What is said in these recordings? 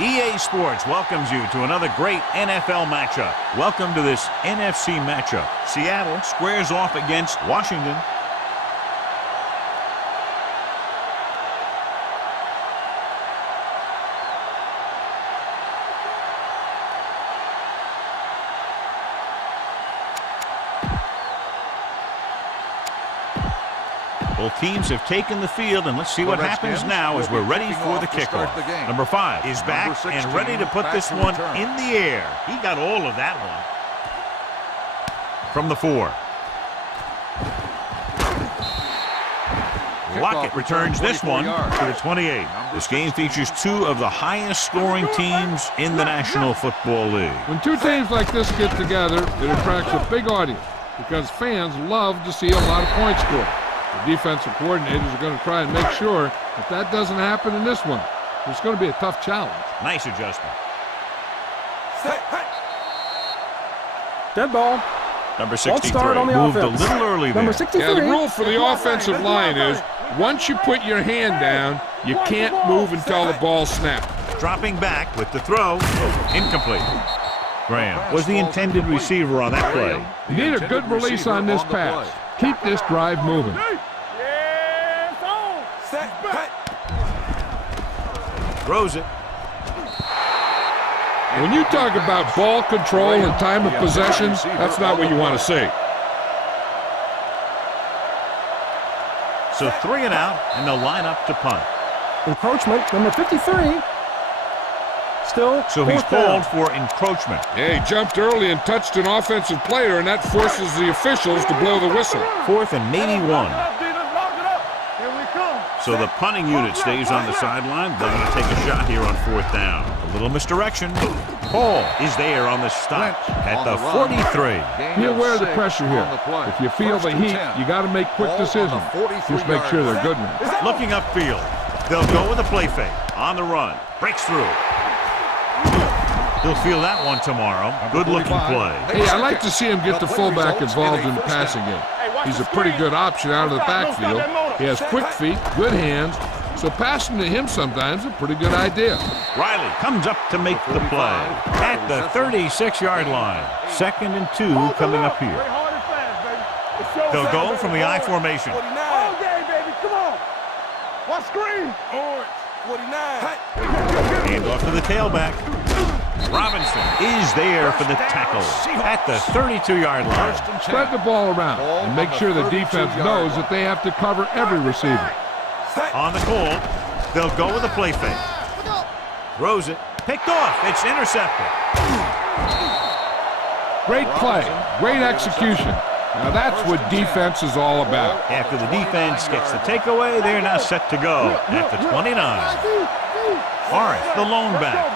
EA Sports welcomes you to another great NFL matchup. Welcome to this NFC matchup. Seattle squares off against Washington. Both teams have taken the field, and let's see what happens now as we're ready for the kickoff. Number 5 is back and ready to put this one in the air. He got all of that one. From the 4. Lockett returns this one to the 28. This game features 2 of the highest scoring teams in the National Football League. When 2 teams like this get together, it attracts a big audience because fans love to see a lot of points scored. The defensive coordinators are going to try and make sure that that doesn't happen in this one. It's going to be a tough challenge. Nice adjustment. Dead ball. Number 63 moved a little early there. Number 63. Yeah, the rule for the offensive line is once you put your hand down, you can't move until the ball snaps. Dropping back with the throw. Incomplete. Graham was the intended receiver on that play. You need a good release on this pass. Keep this drive moving. Throws it. When you talk about ball control and time of possession, that's not what you want to see. So 3 and out, and they'll line up to punt. Encroachment, number 53. Still, so he's called for encroachment. Yeah, he jumped early and touched an offensive player, and that forces the officials to blow the whistle. 4th and maybe 1. So the punting unit stays on the sideline. They're going to take a shot here on 4th down. A little misdirection. Paul is there on the stop at the 43. Be aware of the pressure here. If you feel the heat, you got to make quick decisions. Just make sure they're good ones. Looking upfield. They'll go with a play fake. On the run. Breaks through. He'll feel that one tomorrow. Good-looking play. Hey, I like to see him get the fullback involved in the passing game. He's a pretty good option out of the backfield. He has quick feet, good hands, so passing to him sometimes is a pretty good idea. Riley comes up to make the play at the 36-yard line. 2nd and 2 coming up here. They'll go from the I formation. All game, baby, come on. What screen? Orange, 49. Hand off to the tailback. Robinson is there for the tackle at the 32-yard line. Spread the ball around and make sure the defense knows that they have to cover every receiver. On the call, they'll go with a play fake. Throws it, picked off, it's intercepted. Great play, great execution. Now that's what defense is all about. After the defense gets the takeaway, they're now set to go at the 29. Forrest, the lone back.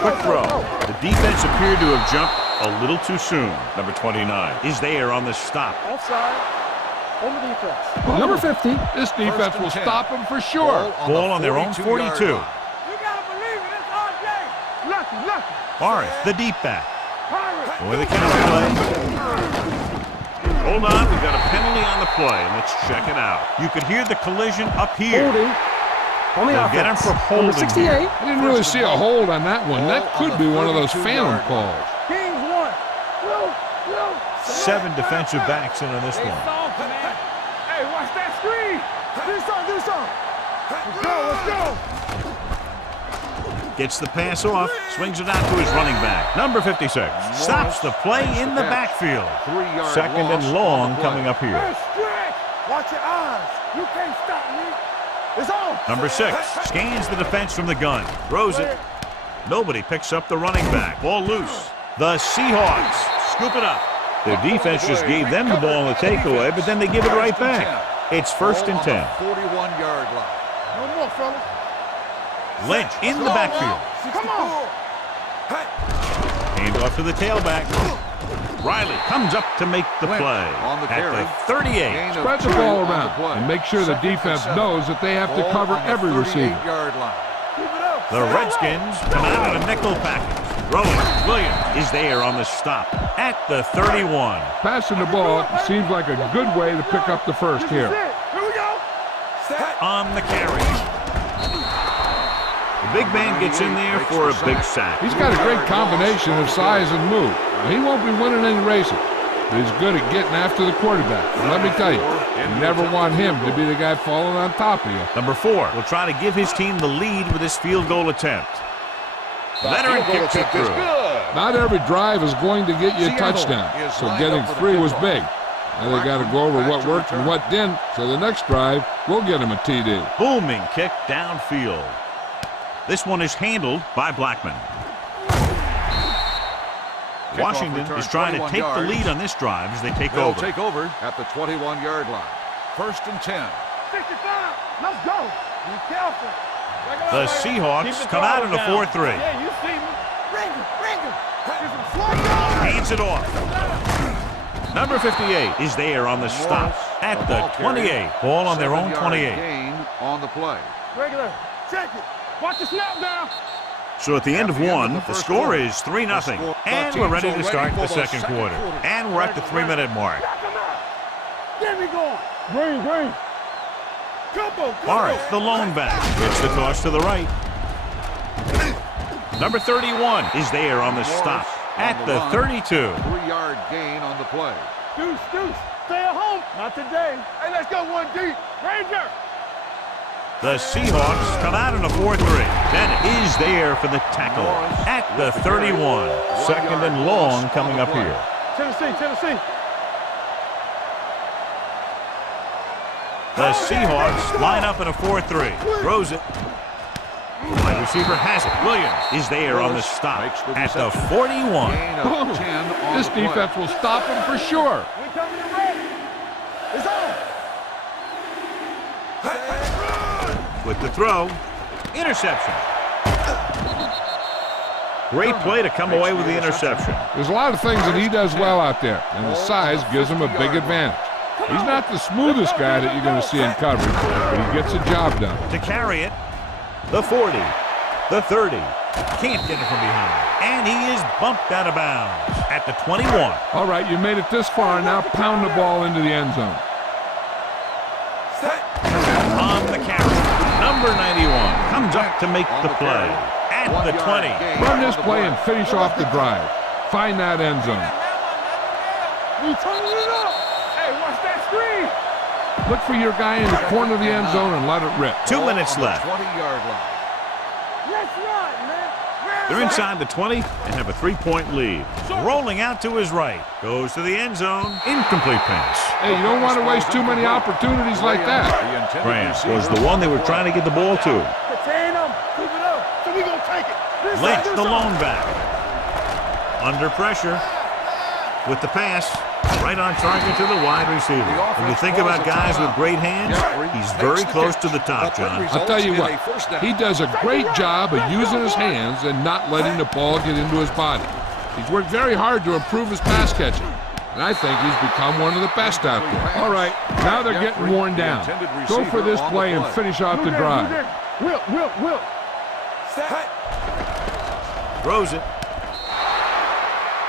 Quick throw. The defense appeared to have jumped a little too soon. Number 29 is there on the stop. Offside. On the defense. Number 50. This defense will stop them for sure. Ball on their own 42. You gotta believe it. It's RJ. Lucky. Forrest, the deep back. With the counter play. Hold on, we've got a penalty on the play. Let's check it out. You could hear the collision up here. Holding. On the They'll get him for holding. 68. I didn't really see a hold on that one. That could be one of those phantom calls. Kings 1. 7 defensive backs in on this one. Hey, watch that screen. Do something. Let's go. Gets the pass off, swings it out to his running back. Number 56 stops the play in the backfield. 2nd and long coming up here. Watch your eyes. You can't stop me. It's on. Number 6 scans the defense from the gun. Throws it. Nobody picks up the running back. Ball loose. The Seahawks scoop it up. Their defense just gave them the ball in the takeaway, but then they give it right back. It's 1st and 10. 41-yard line. No more, fellas. Lynch in the backfield. Come on. Hand off to the tailback. Riley comes up to make the play at the 38. Spread the ball around and make sure the defense knows that they have to cover every receiver. The Redskins come out in a nickel package. Williams is there on the stop at the 31. Passing the ball seems like a good way to pick up the first here. Here we go. on the carry. The big man gets in there for a big sack. He's got a great combination of size and move. Now, he won't be winning any races, but he's good at getting after the quarterback. And let me tell you, you never want him to be the guy falling on top of you. Number 4 will try to give his team the lead with this field goal attempt. Veteran kicks it through. Not every drive is going to get you a touchdown, so getting 3 was big. Now they got to go over what worked and what didn't, so the next drive will get him a TD. Booming kick downfield. This one is handled by Blackman. Washington is trying to take the lead on this drive as they take over. They'll take over at the 21-yard line. 1st and 10. 65. Let's go. Be careful. The Seahawks come out in a 4-3. Yeah, you see me. Bring him. Slow down. Hands it off. Number 58 is there on the stop at the 28. Ball on their own 28. Gain on the play. Regular. Check it. Watch the snap down. So at the end of one, the score is 3-0. And we're ready to start the second quarter. And we're at the 3-minute mark. Get me going. Green. Barth, the lone back, gets the toss to the right. Number 31 is there on the stop at the 32. 3-yard gain on the play. Deuce. Stay at home. Not today. Hey, let's go one deep. Ranger. The Seahawks come out in a 4-3. Bennett is there for the tackle at the 31. Second and long coming up here. Tennessee. The Seahawks line up in a 4-3. Throws it. Wide receiver has it. Williams is there on the stop at the 41. This defense will stop him for sure. We coming in ready. It's on. With the throw, interception. Great play to come away with the interception. There's a lot of things that he does well out there, and the size gives him a big advantage. He's not the smoothest guy that you're going to see in coverage, but he gets the job done. To carry it, the 40, the 30. Can't get it from behind. And he is bumped out of bounds at the 21. All right, you made it this far. Now pound the ball into the end zone. On the carry, number 91 comes up to make the play at the 20. Run this play and finish off the drive. Find that end zone. We turning it up. Hey, watch that screen. Look for your guy in the corner of the end zone and let it rip. 2 minutes left. 20-yard line. Let's run, man. They're inside the 20 and have a 3-point lead. Rolling out to his right. Goes to the end zone. Incomplete pass. Hey, you don't want to waste too many opportunities like that. Grant was the one they were trying to get the ball to. Contain them. Keep it up. So we gonna take it. Lynch, the lone back. Under pressure. With the pass. Right on target to the wide receiver. When you think about guys with great hands, he's very close to the top, John. I'll tell you what, he does a great job of using his hands and not letting the ball get into his body. He's worked very hard to improve his pass catching, and I think he's become one of the best out there. All right, now they're getting worn down. Go for this play and finish off the drive. Will. Throws it.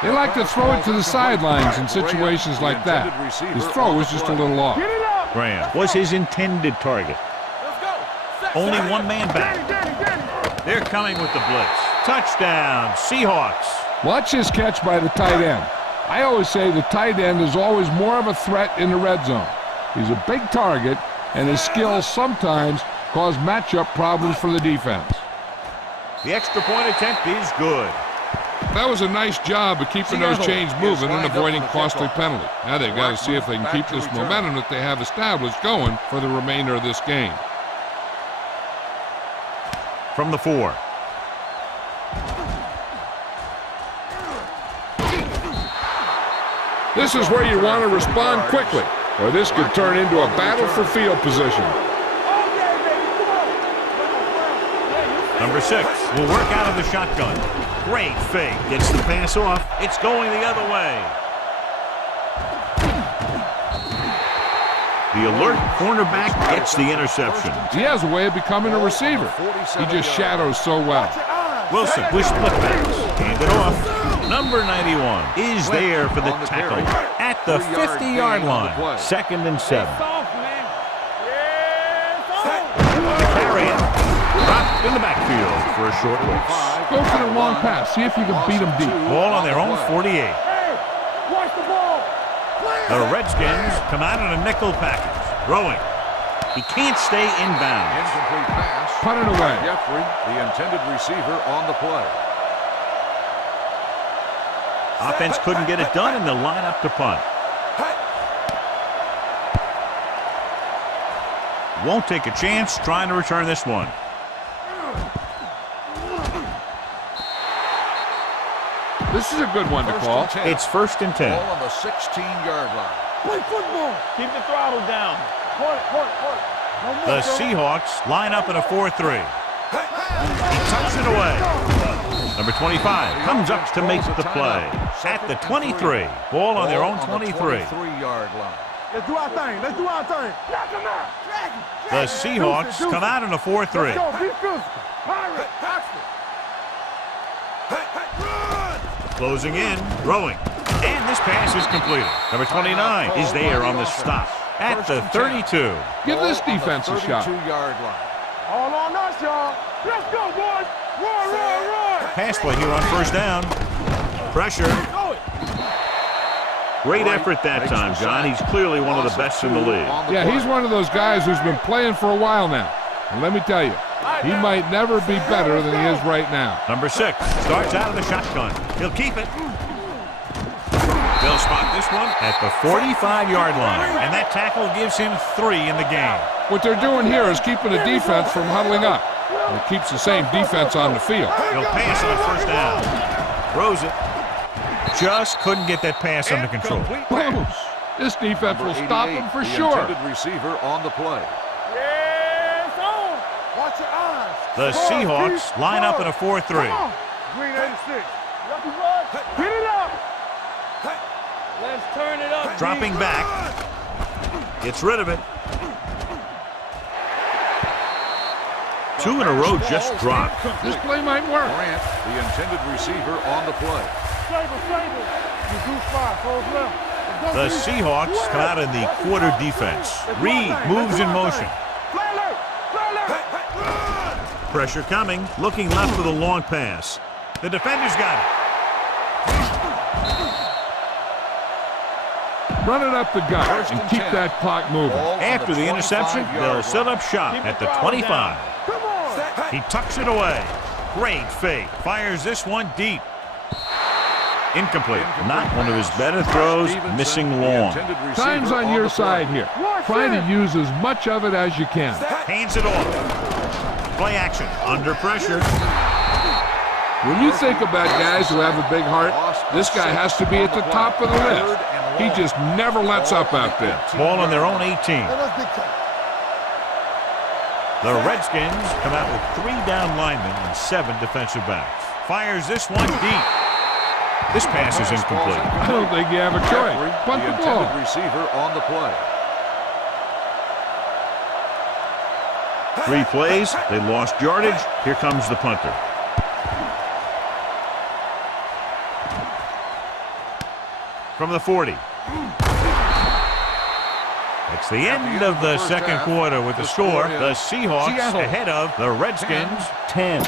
They like to throw it to the sidelines in situations like that. His throw was just a little off. Get it up. Graham was his intended target. Let's go. Only one man back. Danny. They're coming with the blitz. Touchdown, Seahawks. Watch his catch by the tight end. I always say the tight end is always more of a threat in the red zone. He's a big target, and his skills sometimes cause matchup problems for the defense. The extra point attempt is good. That was a nice job of keeping those chains moving and avoiding costly penalty. Now they've got to see if they can keep this momentum that they have established going for the remainder of this game. From the 4. This is where you want to respond quickly, or this could turn into a battle for field position. Number 6 will work out of the shotgun. Great fake. Gets the pass off. It's going the other way. The alert cornerback gets the interception. He has a way of becoming a receiver. He just shadows so well. Wilson with split backs. Hand it off. Number 91 is there for the tackle at the 50-yard line. 2nd and 7. in the backfield for a short loss. Go for the long pass. See if you can beat them deep. Ball on their own 48. Hey, watch the ball. The Redskins come out in a nickel package. Throwing. He can't stay inbounds. Incomplete pass. Punt it away. Jeffrey, the intended receiver, on the play. Offense couldn't get it done, and they'll line up to punt. Won't take a chance trying to return this one. This is a good one to call. It's 1st and 10. Ball on the 16-yard line. Play football. Keep the throttle down. The Seahawks line up in a 4-3. He tucks it away. Number 25 comes up to make the play. At the 23. Ball on their own 23. 23-yard line. Let's do our thing. Let's do our thing. Knock him out. Drag him. The Seahawks come out in a 4-3. Let's go. Be physical. Pirate. Oxford. Closing in, throwing. And this pass is completed. Number 29 is there on the stop. At the 32. Give this defense a shot. 32-yard line. All on us, y'all. Let's go, boys. Run, run, run. Pass play here on 1st down. Pressure. Great effort that time, John. He's clearly one of the best in the league. Yeah, he's one of those guys who's been playing for a while now. And let me tell you, he might never be better than he is right now. Number 6 starts out of the shotgun. He'll keep it. They'll spot this one at the 45-yard line. And that tackle gives him 3 in the game. What they're doing here is keeping the defense from huddling up. And it keeps the same defense on the field. He'll pass on 1st down. Throws it. Just couldn't get that pass under control. This defense will stop him for the sure. Intended receiver on the play. Yes, on. Watch your eyes. The Seahawks line up in a 4-3. Green 86. Hit it up. Let's turn it up. Dropping back. Gets rid of it. 2 in a row just dropped. This play might work. Grant, the intended receiver, on the play. Sable. Reduce fire. Close left. The Seahawks come out in the quarter defense. Reed moves in motion. Play alert. Play alert. Pressure coming. Looking left for the long pass. The defender's got it. Run it up the gut and keep that clock moving. After the interception, they'll set up shop at the 25. Come on. He tucks it away. Great fake. Fires this one deep. Incomplete. Not one of his better throws. Missing long. Time's on your side here. Try to use as much of it as you can. Hands it off. Play action. Under pressure. When you think about guys who have a big heart, this guy has to be at the top of the list. He just never lets up out there. Ball on their own 18. The Redskins come out with 3 down linemen and 7 defensive backs. Fires this one deep. This pass is incomplete. I don't think you have a choice. Punt the ball. Intended receiver on the play. 3 plays. They lost yardage. Here comes the punter. From the 40. It's the end of the second quarter with the score. The Seahawks ahead of the Redskins 10.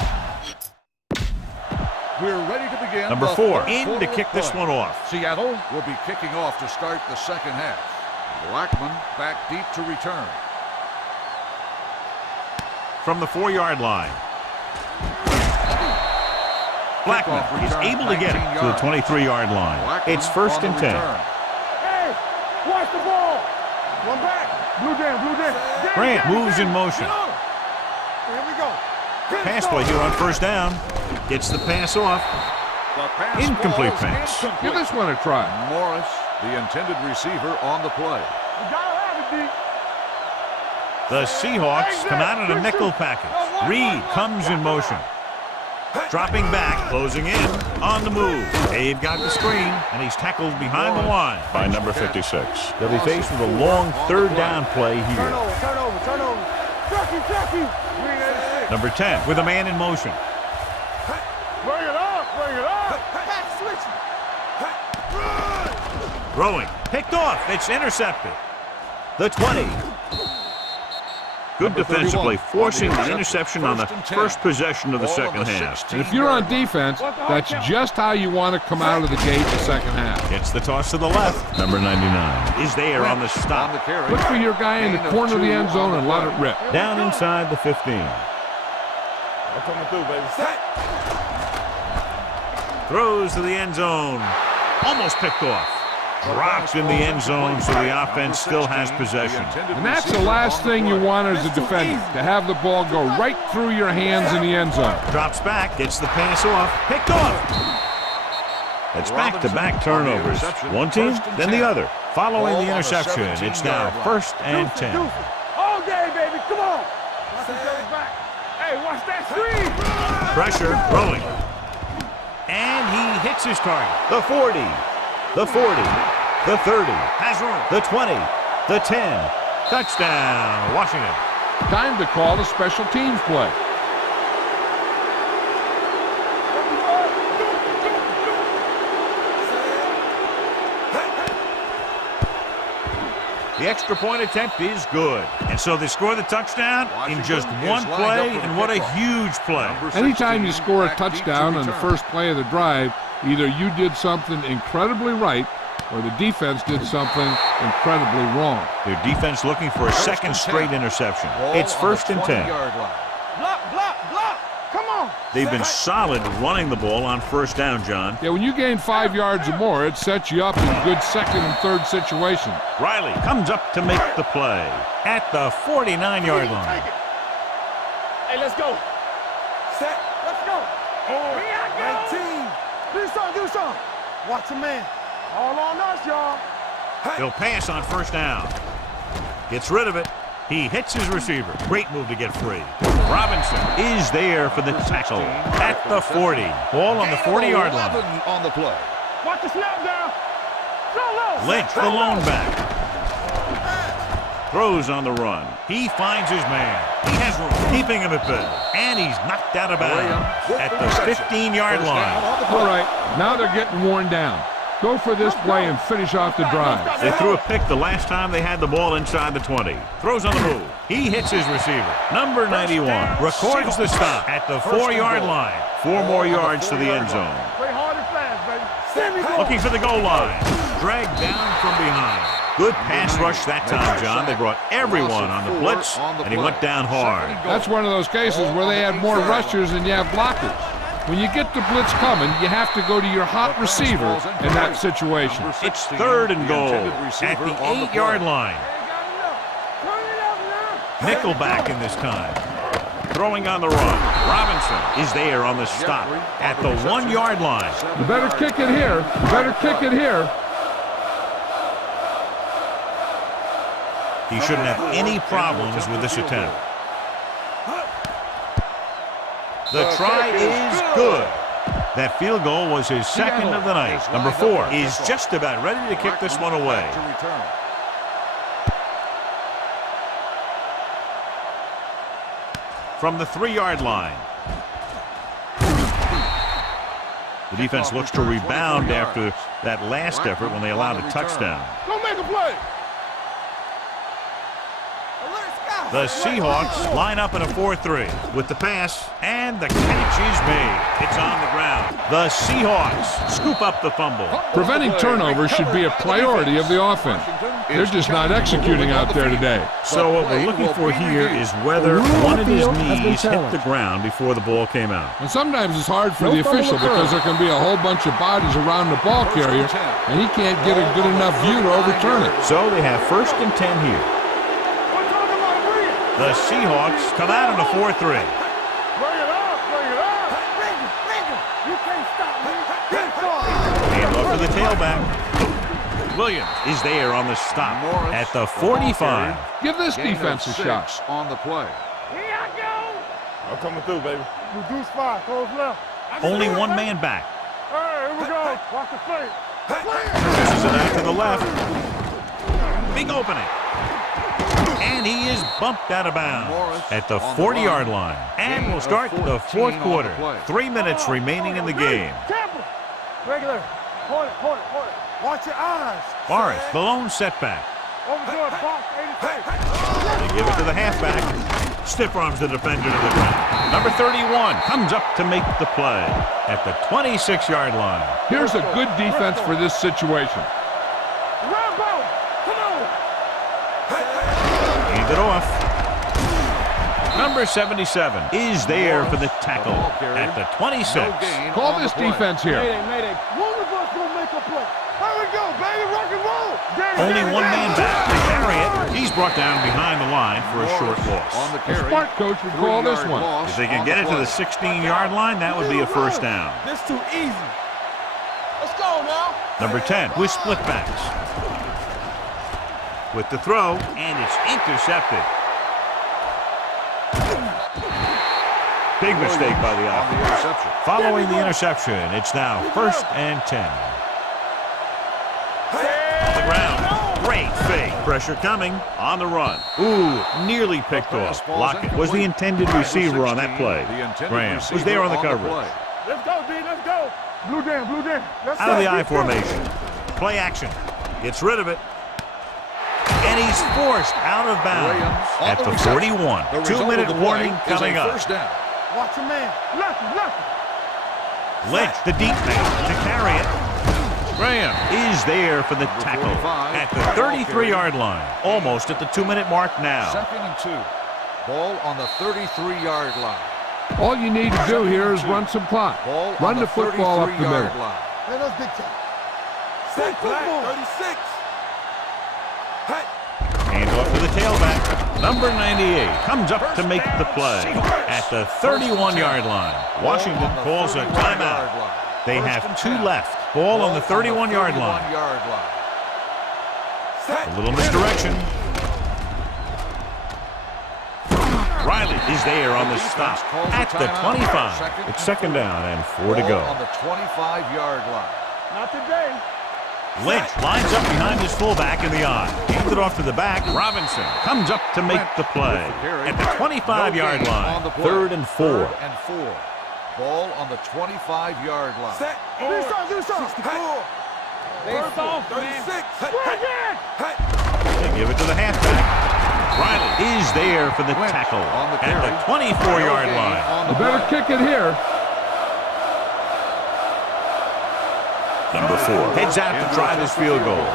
We're ready to begin. Number 4 in to kick this one off. Seattle will be kicking off to start the second half. Blackman back deep to return. From the 4-yard line. Blackman is able to get it to the 23-yard line. It's 1st and 10. Hey, watch the ball. One back. Blue jam. Grant moves in motion. Here we go. Pass play here on 1st down. Gets the pass off. Incomplete pass. Give this one a try. Morris, the intended receiver, on the play. You gotta have it, D. The Seahawks come out in a nickel package. Reed comes in motion. Dropping back, closing in, on the move. They've got the screen, and he's tackled behind the line by number 56. They'll be faced with a long 3rd down play here. Turn over. Chucky. Number 10 with a man in motion. Bring it up. Back switch. Throwing. Picked off. It's intercepted. The 20. Good defensive play, forcing the interception on the first possession of the second half. And if you're on defense, that's just how you want to come out of the gate in the second half. Gets the toss to the left. Number 99 is there on the stop. Look for your guy in the corner of the end zone and let it rip. Down inside the 15. I'm coming through, baby. Throws to the end zone. Almost picked off. Dropped in the end zone, so the offense still has possession. And that's the last thing you want as a defender, to have the ball go right through your hands in the end zone. Drops back, gets the pass off, picked off. It's back-to-back turnovers. One team, then the other. Following the interception, it's now 1st and 10. All day, baby. Come on. Watch each other back. Hey, watch that screen. Pressure, throwing. And he hits his target. The 40, the 40, the 30, has room. The 20, the 10. Touchdown, Washington. Time to call a special teams play. The extra point attempt is good. And so they score the touchdown in just one play, and what a huge play. Anytime you score a touchdown on the first play of the drive, either you did something incredibly right or the defense did something incredibly wrong. Their defense looking for a second straight interception. It's 1st and 10. Block, block, block. Come on. They've been solid running the ball on 1st down, John. Yeah, when you gain 5 yards or more, it sets you up in good 2nd and 3rd situations. Riley comes up to make the play at the 49-yard line. Hey, let's go. Set. Let's go. Oh, 19. Do something, do something. Watch a man. All on us, y'all. He'll pass on 1st down. Gets rid of it. He hits his receiver. Great move to get free. Robinson is there for the tackle at the 40. Ball on the 40-yard line. On the play. Watch the snap down. Go low. Lynch, the lone back. Throws on the run. He finds his man. He has room, keeping him at bay. And he's knocked out of bounds at the 15-yard line. All right, now they're getting worn down. Go for this play and finish off the drive. They threw a pick the last time they had the ball inside the 20. Throws on the move. He hits his receiver. Number 91 records the stop at the 4-yard line. 4 more yards to the end zone. Play hard and fast, baby. Looking for the goal line. Dragged down from behind. Good pass rush that time, John. They brought everyone on the blitz, and he went down hard. That's one of those cases where they had more rushers than you have blockers. When you get the blitz coming, you have to go to your hot receiver in that situation. It's 3rd and goal at the 8-yard line. Nickelback in this time. Throwing on the run. Robinson is there on the stop at the 1-yard line. You better kick it here. You better kick it here. He shouldn't have any problems with this attempt. The try is good. That field goal was his 2nd of the night. Number 4 is just about ready to kick this one away. From the 3-yard line. The defense looks to rebound after that last effort when they allowed a touchdown. Go make a play. The Seahawks line up in a 4-3 with the pass, and the catch is made. It's on the ground. The Seahawks scoop up the fumble. Preventing turnovers should be a priority of the offense. They're just not executing out there today. So what we're looking for here is whether one of his knees hit the ground before the ball came out. And sometimes it's hard for the official because there can be a whole bunch of bodies around the ball carrier, and he can't get a good enough view to overturn it. So they have 1st and 10 here. The Seahawks come out in a 4-3. Bring it up, bring it up. You can't stop me. Hand off to the tailback. Williams is there on the stop at the 45. Give this defense a shot. On the play. Here I go. I'm coming through, baby. Reduce 5, close left. Only one man back. All right, here we go. Watch the play. This is it out to the left. Big opening. And he is bumped out of bounds at the 40-yard line. And we'll start the 4th quarter. 3 minutes remaining in the game. Regular. Hold it. Watch your eyes. Morris, the lone setback. Overjoyed, box 86. They Give it to the halfback. Stiff arms the defender to the ground. Number 31 comes up to make the play at the 26-yard line. Here's a good defense for this situation. Rambo, come on. Hand it off. Number 77 is there for the tackle at the 26. Call this defense here. Mayday. One of us will make a play. Here we go, baby, rock and roll. Only one man back to carry it. He's brought down behind the line for a short loss. On the A carry. smart coach would call this one. If they can get it to the 16-yard line, that would be a first down. This too easy. Let's go now. Number 10 with split backs. With the throw, and it's intercepted. Big mistake by the On the offense. interception. Following the interception, it's now 1st and 10. On the ground. Great fake. Pressure coming on the run. Ooh, nearly picked off. Lockett was the intended receiver on that play. Graham was there on the coverage. Let's go, D. Let's go. Blue down. Let's Out of the go. I formation. Play action. Gets rid of it. And he's forced out of bounds at the 41. 2-minute warning coming up. First down. Watch a man. Nothing. Lynch, the deep man, to carry it. Graham is there for the tackle at the 33-yard line. Almost at the 2-minute mark now. 2nd and 2. Ball on the 33-yard line. All you need to do here is run some clock. Ball Run on the football up the 33-yard middle. line. Let us big time. Set football. 36. Hand off to the tailback. Number 98 comes up to make the play at the 31-yard line. Washington calls a timeout. They have 2 left. Ball on the 31-yard line. A little misdirection. Riley is there on the stop at the 25. It's 2nd down and 4 to go. On the 25-yard line. Not today. Lynch lines up behind his fullback in the I. Hands it off to the back. Robinson comes up to make the play at the 25-yard line. 3rd and 4. 3rd and 4. Ball on the 25-yard line. Set. Do something. 64. They soft, man. 36. They give it to the halfback. Riley is there for the tackle at the 24-yard line. You better kick it here. Number 4 heads out to try this field goal.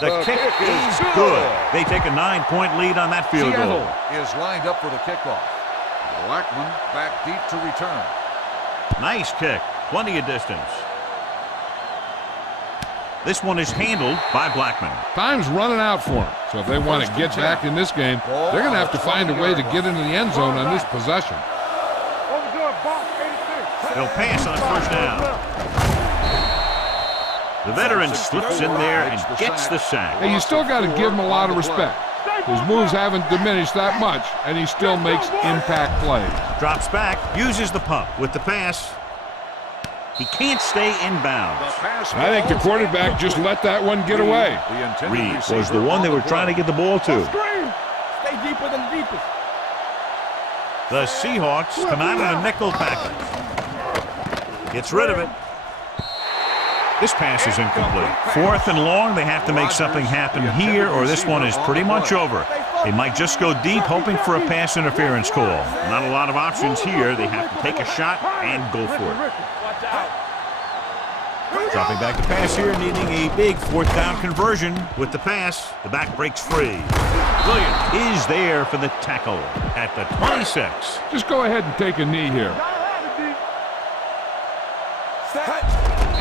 The kick is good. They take a 9-point lead on that field goal. Is lined up for the kickoff. Blackman back deep to return. Nice kick. Plenty of distance. This one is handled by Blackman. Time's running out for them. So if they want to get back in this game, they're going to have to find a way to get into the end zone on this possession. They'll pass on 1st down. The veteran slips in there and gets the sack. Hey, you still got to give him a lot of respect. His moves haven't diminished that much, and he still makes impact plays. Drops back, uses the pump with the pass. He can't stay in bounds. I think the quarterback just let that one get away. Reed was the one they were trying to get the ball to. Stay deeper than the deepest. The Seahawks come out in a nickel package. Gets rid of it. This pass is incomplete. 4th and long, they have to make something happen here, or this one is pretty much over. They might just go deep, hoping for a pass interference call. Not a lot of options here. They have to take a shot and go for it. Dropping back to pass here, needing a big 4th down conversion with the pass. The back breaks free. Williams is there for the tackle at the 26. Just go ahead and take a knee here.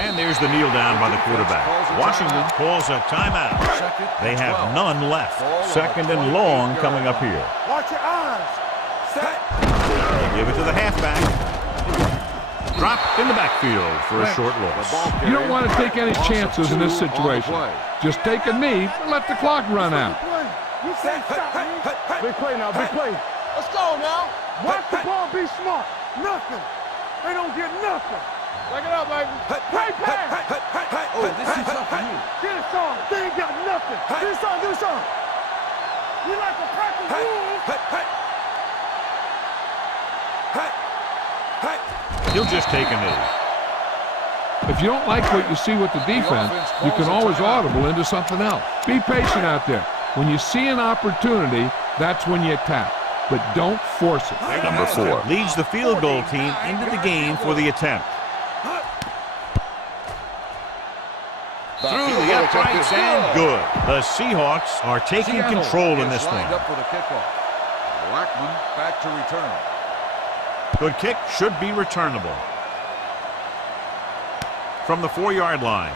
And there's the kneel down by the quarterback. Washington calls a timeout. They have none left. 2nd and long coming up here. Watch your eyes. Set. They give it to the halfback. Dropped in the backfield for a short loss. You don't want to take any chances in this situation. Just take a knee and let the clock run out. You can't stop me. Big play now, big play. Let's go now. Watch the ball, be smart. Nothing. They don't get nothing. Back it up, baby. Great pass. Oh, this is up for you. Get it, son. They ain't got nothing. Do something. You like to practice rules. He'll just take a knee. If you don't like what you see with the defense, you can always audible into something else. Be patient out there. When you see an opportunity, that's when you attack. But don't force it. Number 4 leads the field goal team into the game for the attempt. Through the uprights and good. The Seahawks are taking control in this one. Up for the kickoff. Blackman back to return. Good kick, should be returnable. From the 4-yard line.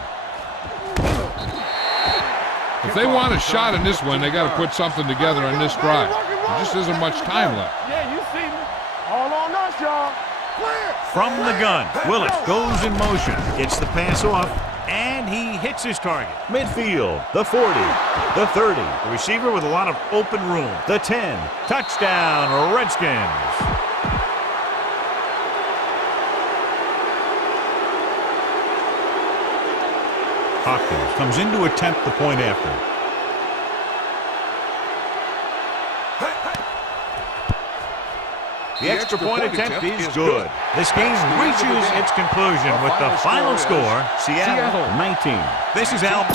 If they want a shot in this one, they got to put something together on this drive. There just isn't much time left. Yeah, you see me. All on us, y'all. Clear. From the gun, Willis goes in motion, gets the pass off, and he hits his target. Midfield, the 40, the 30. The receiver with a lot of open room. The 10, touchdown, Redskins. Hopkins comes in to attempt the point after. The extra point attempt is good. This game reaches its conclusion with the final score, Seattle 19. This is Al.